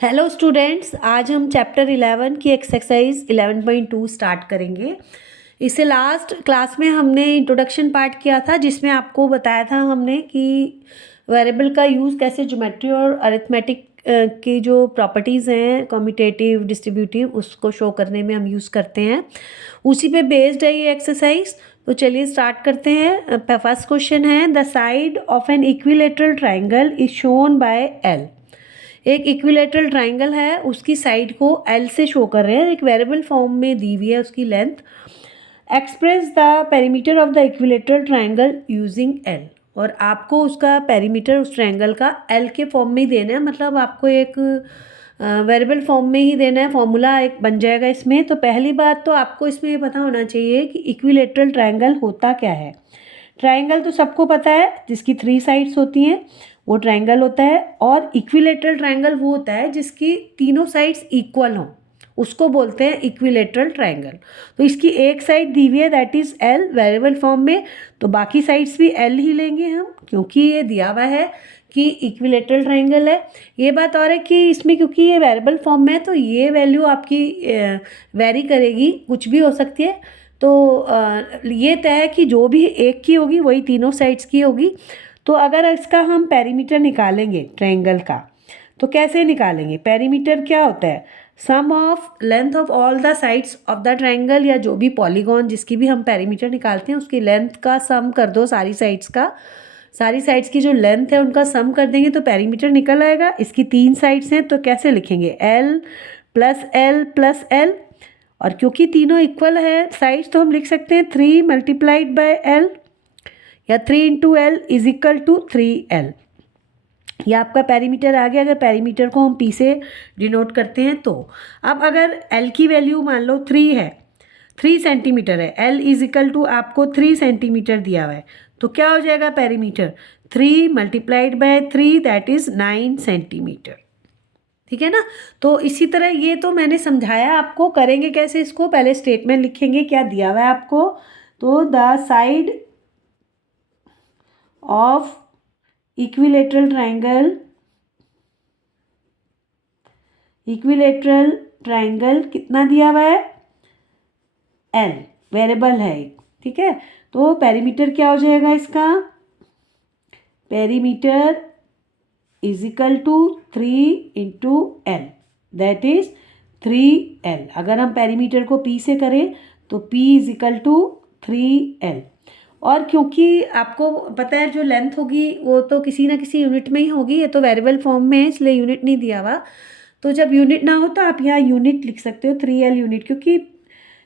Hello students, आज हम chapter 11 की एक्सरसाइज 11.2 स्टार्ट करेंगे। इससे लास्ट क्लास में हमने इंट्रोडक्शन पार्ट किया था, जिसमें आपको बताया था हमने कि वेरिएबल का यूज़ कैसे ज्योमेट्री और अरिथमेटिक की जो प्रॉपर्टीज़ हैं, कम्यूटेटिव, डिस्ट्रीब्यूटिव, उसको शो करने में हम यूज़ करते हैं। उसी पे बेस्ड है ये एक्सरसाइज। तो चलिए स्टार्ट करते हैं। फर्स्ट क्वेश्चन है, the side of an equilateral triangle is shown by L. एक इक्विलेटरल ट्राइंगल है, उसकी साइड को एल से शो कर रहे हैं, एक वेरिएबल फॉर्म में दी हुई है उसकी length. Express the perimeter of the equilateral triangle using L. और आपको उसका पेरीमीटर उस ट्राइंगल का एल के फॉर्म में ही देना है, मतलब आपको एक वेरिएबल फॉर्म में ही देना है। फॉर्मूला एक बन जाएगा इसमें। तो पहली बात तो आपको इसमें ये पता होना चाहिए कि इक्विलेटरल ट्राइंगल होता क्या है। ट्राइंगल तो सबको पता है, जिसकी 3 साइड्स होती हैं वो ट्राइंगल होता है। और इक्विलेटरल ट्राइंगल वो होता है जिसकी तीनों साइड्स इक्वल हों, उसको बोलते हैं इक्विलेटरल ट्राइंगल। तो इसकी एक साइड दी हुई है, that is L, variable form में। तो बाकी साइड्स भी एल ही लेंगे हम, क्योंकि ये दिया हुआ है कि इक्विलेटरल ट्राइंगल है। ये बात और है कि इसमें क्योंकि ये वेरिएबल फॉर्म में है, तो ये वैल्यू आपकी वेरी करेगी, कुछ भी हो सकती है। तो ये तय है कि जो भी एक की होगी वही तीनों साइड्स की होगी। तो अगर इसका हम पेरीमीटर निकालेंगे ट्रायंगल का, तो कैसे निकालेंगे? पेरीमीटर क्या होता है? Sum of length of all the sides of the triangle, या जो भी पॉलीगॉन जिसकी भी हम पेरीमीटर निकालते हैं उसकी लेंथ का सम कर दो, सारी साइड्स का। सारी साइड्स की जो लेंथ है उनका सम कर देंगे तो पेरीमीटर निकल आएगा। इसकी 3 साइड्स हैं, तो कैसे लिखेंगे? L plus L plus L. और क्योंकि तीनों इक्वल है साइड्स, तो हम लिख सकते हैं 3 मल्टीप्लाइड बाय एल, या 3 into L is equal to 3L। यह आपका पेरीमीटर आ गया। अगर पेरीमीटर को हम पी से डिनोट करते हैं तो अब अगर एल की वैल्यू मान लो 3 है, 3 सेंटीमीटर है, एल इज इक्वल टू आपको 3 सेंटीमीटर दिया हुआ है, तो क्या हो जाएगा perimeter? 3 multiplied by 3 that is 9 centimetre. ठीक है ना? तो इसी तरह ये तो मैंने समझाया आपको। करेंगे कैसे इसको? पहले स्टेटमेंट लिखेंगे, क्या दिया हुआ है आपको। तो the side of equilateral triangle, equilateral triangle कितना दिया हुआ है? एल, वेरिएबल है एक। ठीक है, तो पेरीमीटर क्या हो जाएगा इसका? Perimeter is equal to 3 into L, that is 3L। अगर हम पेरीमीटर को P से करें तो P is equal to 3L। और क्योंकि आपको पता है जो लेंथ होगी वो तो किसी ना किसी यूनिट में ही होगी, ये तो वेरिएबल फॉर्म में है इसलिए यूनिट नहीं दिया हुआ। तो जब यूनिट ना हो तो आप यहाँ यूनिट लिख सकते हो, 3L यूनिट, क्योंकि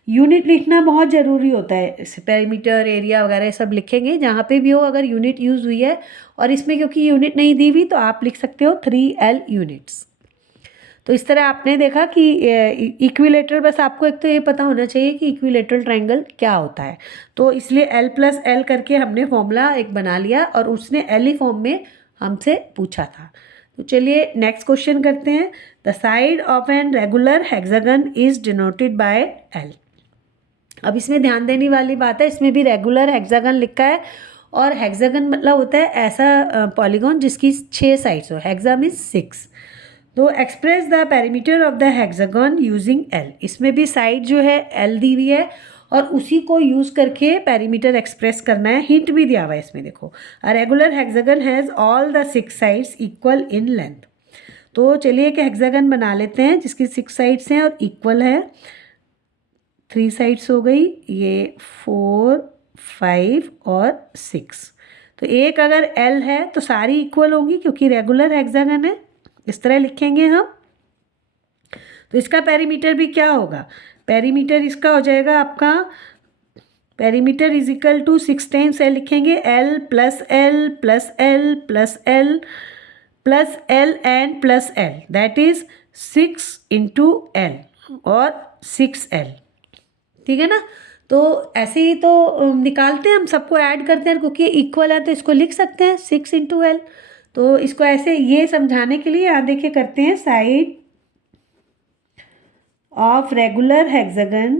यूनिट लिखना बहुत ज़रूरी होता है। पेरीमीटर, एरिया वगैरह सब लिखेंगे जहाँ पे भी हो, अगर यूनिट यूज़ हुई है। और इसमें क्योंकि यूनिट नहीं दी हुई तो आप लिख सकते हो 3L यूनिट्स। तो इस तरह आपने देखा कि इक्विलेटरल, बस आपको एक तो ये पता होना चाहिए कि इक्विलेटरल ट्रायंगल क्या होता है। तो इसलिए एल प्लस एल करके हमने फॉर्मूला एक बना लिया, और उसने एल ही फॉर्म में हमसे पूछा था। तो चलिए नेक्स्ट क्वेश्चन करते हैं। The side of an regular hexagon is denoted by L. अब इसमें ध्यान देने वाली बात है, इसमें भी रेगुलर हेक्सागन लिखा है। और हेक्सागन मतलब होता है ऐसा पॉलीगॉन जिसकी 6 साइड्स हो। Hexa means 6। तो express the perimeter of the hexagon using L. इसमें भी साइड जो है एल दी हुई है, और उसी को यूज़ करके पेरीमीटर एक्सप्रेस करना है। हिंट भी दिया हुआ है इसमें, देखो, a regular hexagon has all the 6 sides equal in length. तो चलिए एक हेक्सागन बना लेते हैं जिसकी 6 साइड्स हैं और इक्वल है। 3 साइड्स हो गई, ये 4, 5 और 6। तो एक अगर एल है तो सारी इक्वल होंगी क्योंकि रेगुलर हेक्सागन है। इस तरह लिखेंगे हम। तो इसका पेरीमीटर भी क्या होगा? पेरीमीटर इसका हो जाएगा आपका, perimeter is equal to 6 times L लिखेंगे, L plus L plus L plus L plus L and plus L, that is 6 into L और 6L। ठीक है ना? तो ऐसे ही तो निकालते हैं हम, सबको ऐड करते हैं, क्योंकि इक्वल है तो इसको लिख सकते हैं 6 इंटू एल। तो इसको ऐसे ये समझाने के लिए यहाँ देखिए करते हैं, साइड ऑफ रेगुलर हेक्सागन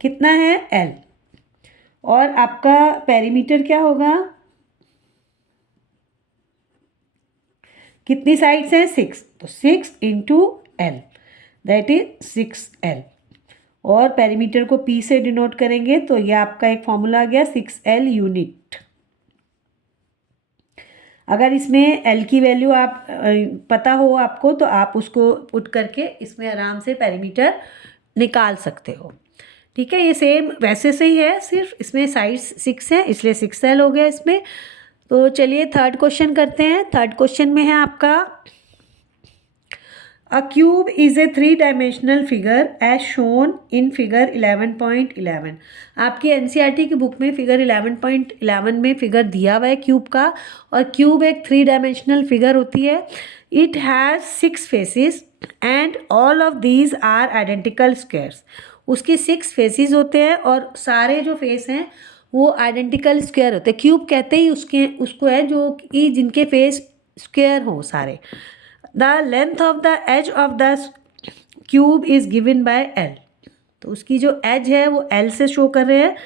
कितना है? एल। और आपका पेरीमीटर क्या होगा? कितनी साइड्स हैं 6, तो 6 into L that is 6L। और पेरीमीटर को P से डिनोट करेंगे तो ये आपका एक फॉर्मूला आ गया 6L यूनिट। अगर इसमें L की वैल्यू आप पता हो आपको तो आप उसको पुट करके इसमें आराम से पेरीमीटर निकाल सकते हो। ठीक है, ये सेम वैसे से ही है, सिर्फ इसमें साइड्स 6 है इसलिए 6L हो गया इसमें। तो चलिए थर्ड क्वेश्चन करते हैं। थर्ड क्वेश्चन में है आपका a cube is a 3 dimensional figure as shown in figure 11.11। आपकी एनसीईआरटी की बुक में फिगर 11.11 में फिगर दिया हुआ है क्यूब का, और क्यूब एक 3 डायमेंशनल फिगर होती है। It has 6 faces and all of these are identical squares. उसकी 6 फेसेस होते हैं और सारे जो फेस हैं वो आइडेंटिकल स्क्वायर होते हैं। क्यूब कहते ही उसको है जो कि जिनके फेस स्क्वायर हो सारे। The length of the edge of the cube is given by L. तो उसकी जो एज है वो एल से शो कर रहे हैं।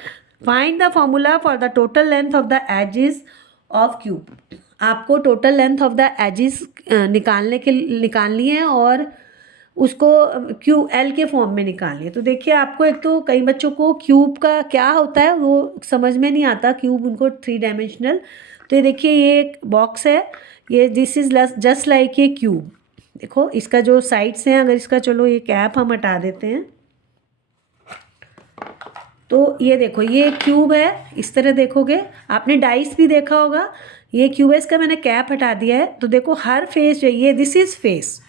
Find the formula for the total length of the edges of cube. आपको total length of the edges निकालनी है और उसको क्यू एल के फॉर्म में निकालनी है। तो देखिए आपको एक तो कई बच्चों को क्यूब का क्या होता है वो समझ में नहीं आता, क्यूब उनको 3 डायमेंशनल। तो ये देखिए ये एक बॉक्स है, ये this is just like a cube. देखो इसका जो साइड्स हैं, अगर इसका चलो ये कैप हम हटा देते हैं तो ये देखो ये क्यूब है। इस तरह देखोगे, आपने डाइस भी देखा होगा, ये क्यूब है, इसका मैंने कैप हटा दिया है। तो देखो हर फेस जो ये दिस इज फेस,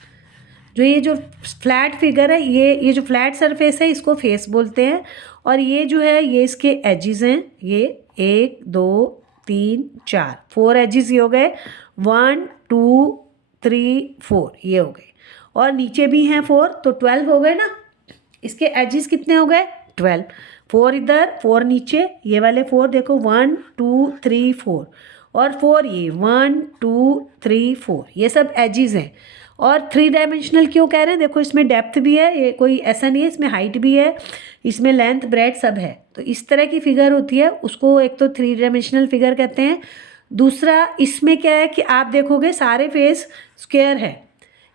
जो ये जो फ्लैट फिगर है ये जो फ्लैट सरफेस है इसको फेस बोलते हैं। और ये जो है ये इसके एजेस हैं, ये 1 2 3 4 4 एजेस ये हो गए, 1 2 3 4 ये हो गए, और नीचे भी हैं 4, तो 12 हो गए ना। इसके एजेस कितने हो गए 12, 4 इधर 4 नीचे, ये वाले 4 देखो 1 2 3 4 और 4 ये 1 2 3 4 ये सब एजेस हैं। और 3 डायमेंशनल क्यों कह रहे हैं, देखो इसमें डेप्थ भी है, ये कोई ऐसा नहीं है, इसमें हाइट भी है, इसमें लेंथ ब्रेड सब है। तो इस तरह की फिगर होती है, उसको एक तो 3 डायमेंशनल फिगर कहते हैं। दूसरा इसमें क्या है कि आप देखोगे सारे फेस स्क्वायर है।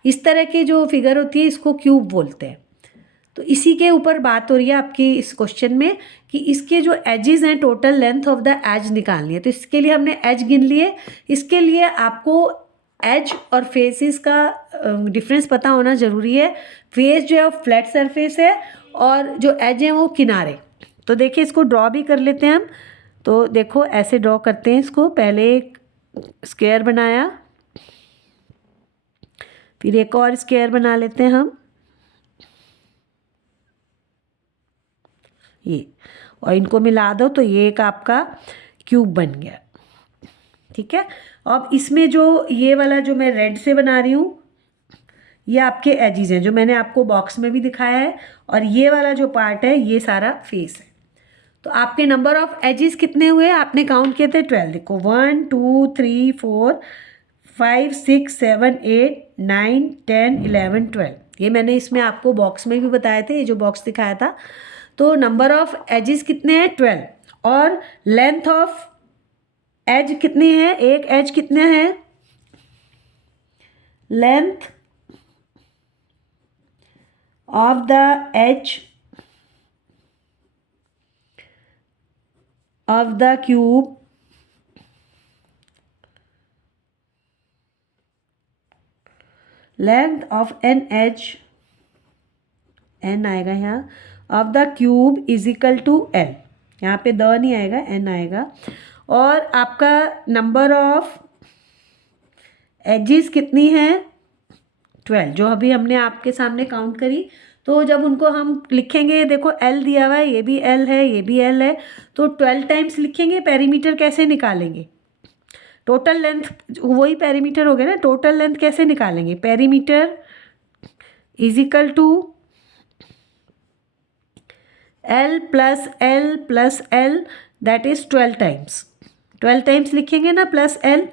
इस तरह की जो फिगर होती है इसको क्यूब बोलते हैं। तो इसी के ऊपर बात हो रही है आपकी इस क्वेश्चन में कि इसके जो एजेस हैं total length of the edge निकालनी है। तो इसके लिए हमने एज गिन लिए। इसके लिए आपको एज और फेसेस का डिफरेंस पता होना ज़रूरी है। फेस जो है वो फ्लैट सरफेस है और जो एज है वो किनारे। तो देखिए इसको ड्रॉ भी कर लेते हैं हम। तो देखो ऐसे ड्रॉ करते हैं इसको, पहले एक स्क्वायर बनाया, फिर एक और स्क्वायर बना लेते हैं हम ये, और इनको मिला दो तो ये एक आपका क्यूब बन गया। ठीक है, अब इसमें जो ये वाला जो मैं रेड से बना रही हूँ ये आपके एजेस हैं जो मैंने आपको बॉक्स में भी दिखाया है, और ये वाला जो पार्ट है ये सारा फेस है। तो आपके नंबर ऑफ एजेस कितने हुए आपने काउंट किए थे 12। देखो 1 2 3 4 5 6 7 8 9 10 11 12, ये मैंने इसमें आपको बॉक्स में भी बताए थे, ये जो बॉक्स दिखाया था। तो नंबर ऑफ एजेस कितने हैं 12, और लेंथ ऑफ एज कितनी है, एक एज कितने हैं, length of the edge of the cube length of an edge, an आएगा यहाँ, of the cube is equal to L, यहाँ पे द नहीं आएगा एन आएगा। और आपका नंबर ऑफ एजेस कितनी है 12, जो अभी हमने आपके सामने काउंट करी। तो जब उनको हम लिखेंगे, देखो एल दिया हुआ है, ये भी एल है, ये भी एल है, तो 12 टाइम्स लिखेंगे। पेरीमीटर कैसे निकालेंगे, टोटल लेंथ वही पेरीमीटर हो गया ना, टोटल लेंथ कैसे निकालेंगे, perimeter is equal to L plus L plus L that is 12 times. 12 times लिखेंगे ना प्लस एल,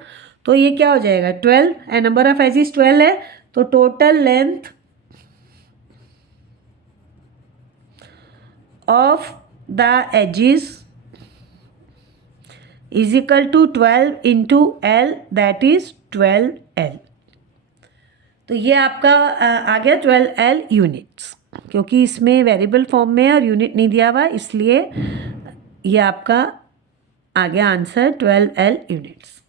तो ये क्या हो जाएगा 12, एंड नंबर ऑफ एजेस 12 है, तो total length of the edges is equal to 12 into L that is 12L। तो ये आपका आ गया 12L यूनिट्स, क्योंकि इसमें वेरिएबल फॉर्म में और यूनिट नहीं दिया हुआ, इसलिए ये आपका आ गया आंसर 12L यूनिट्स।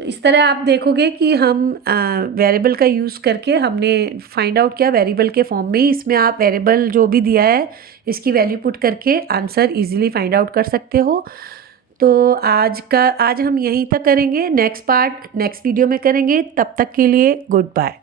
तो इस तरह आप देखोगे कि हम वेरिएबल का यूज़ करके हमने फाइंड आउट किया वेरिएबल के फॉर्म में ही। इसमें आप वेरिएबल जो भी दिया है इसकी वैल्यू पुट करके आंसर इजीली फाइंड आउट कर सकते हो। तो आज हम यहीं तक करेंगे, नेक्स्ट पार्ट नेक्स्ट वीडियो में करेंगे। तब तक के लिए गुड बाय।